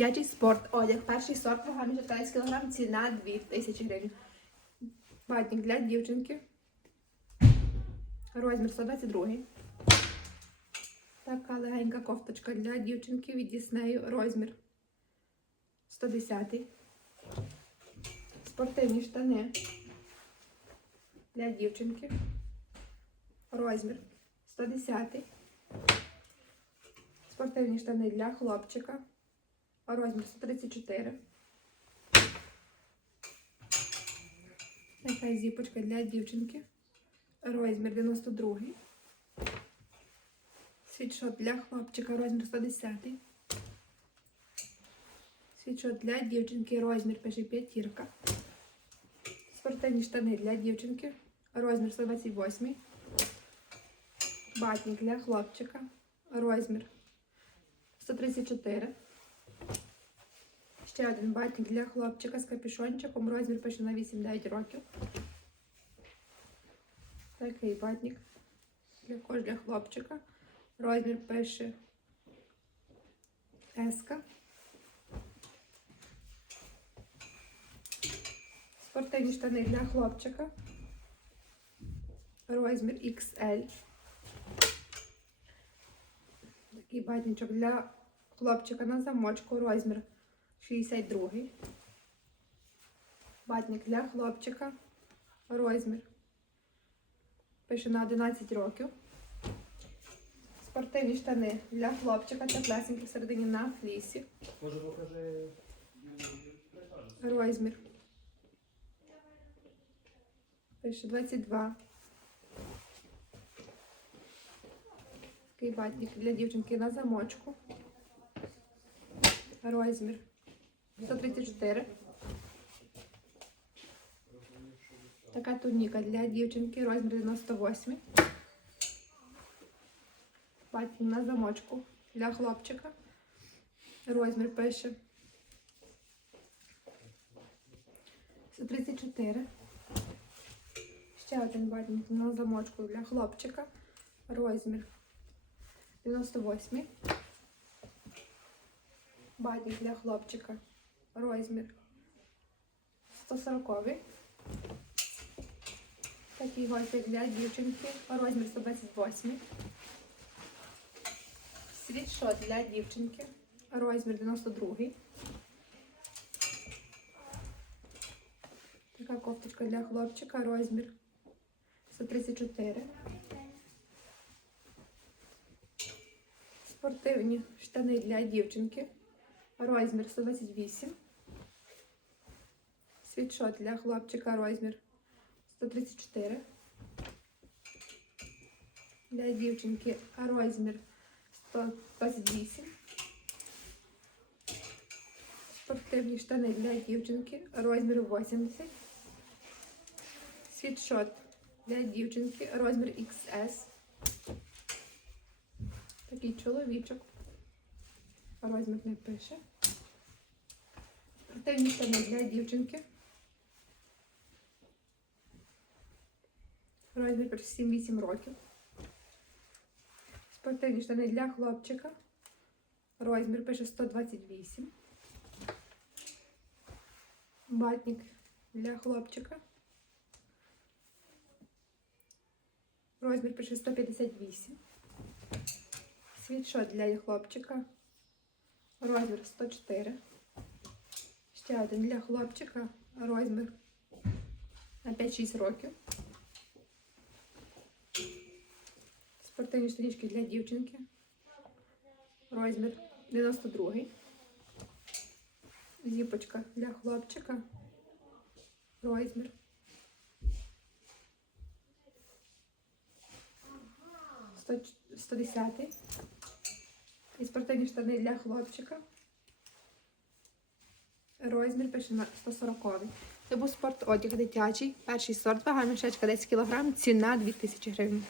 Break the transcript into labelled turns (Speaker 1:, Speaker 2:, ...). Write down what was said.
Speaker 1: Дитячий спорт, одяг, перший сорт вага 15 кг, ціна 2000 гривень. Батник для дівчинки. Розмір 122. Така легенька кофточка для дівчинки від Діснею. Розмір 110. Спортивні штани для дівчинки. Розмір 110. Спортивні штани для хлопчика. Розмір 134. Така зіпочка для дівчинки. Розмір 92. Світшот для хлопчика, розмір 110. Світшот для дівчинки, розмір пише п'ятірка. Спортивні штани для дівчинки, розмір 128. Батник для хлопчика, розмір 134. Ще один батник для хлопчика з капюшончиком. Розмір пише на 8-9 років. Такий батник. Для хлопчика. Розмір пише Еска. Спортивні штани для хлопчика. Розмір XL. Такий батничок для хлопчика на замочку. Розмір 62. Батник для хлопчика. Розмір. Пише на 11 років. Спортивні штани для хлопчика теплесенькі всередині на флісі.
Speaker 2: Може покажи.
Speaker 1: Розмір. Пише 22. Такий батник для дівчинки на замочку. Розмір 134. Така туніка для дівчинки, розмір 98. Батник на замочку для хлопчика. Розмір пише 134. Ще один батник на замочку для хлопчика. Розмір 98. Батник для хлопчика. Розмір 140. Такий гольфик для дівчинки. Розмір 128. Світшот для дівчинки. Розмір 92. Така кофточка для хлопчика. Розмір 134. Спортивні штани для дівчинки. Розмір 128. Світшот для хлопчика. Розмір 134. Для дівчинки розмір 128. Спортивні штани для дівчинки. Розмір 80. Світшот для дівчинки. Розмір XS. Такий чоловічок. Розмір не пише. Спортивні штани для дівчинки. Розмір пише 7-8 років. Спортивні штани для хлопчика. Розмір пише 128. Батник для хлопчика. Розмір пише 158. Світшот для хлопчика. Розмір 104. Ще один для хлопчика. Розмір на 5-6 років. Спортивні штанішки для дівчинки. Розмір 92. Зіпочка для хлопчика. Розмір. Сто ч- 110. І спортивні штани для хлопчика. Розмір пише на 140. Це був спорт одяг дитячий. Перший сорт, вага мішечка 10 кг, ціна 2000 гривень.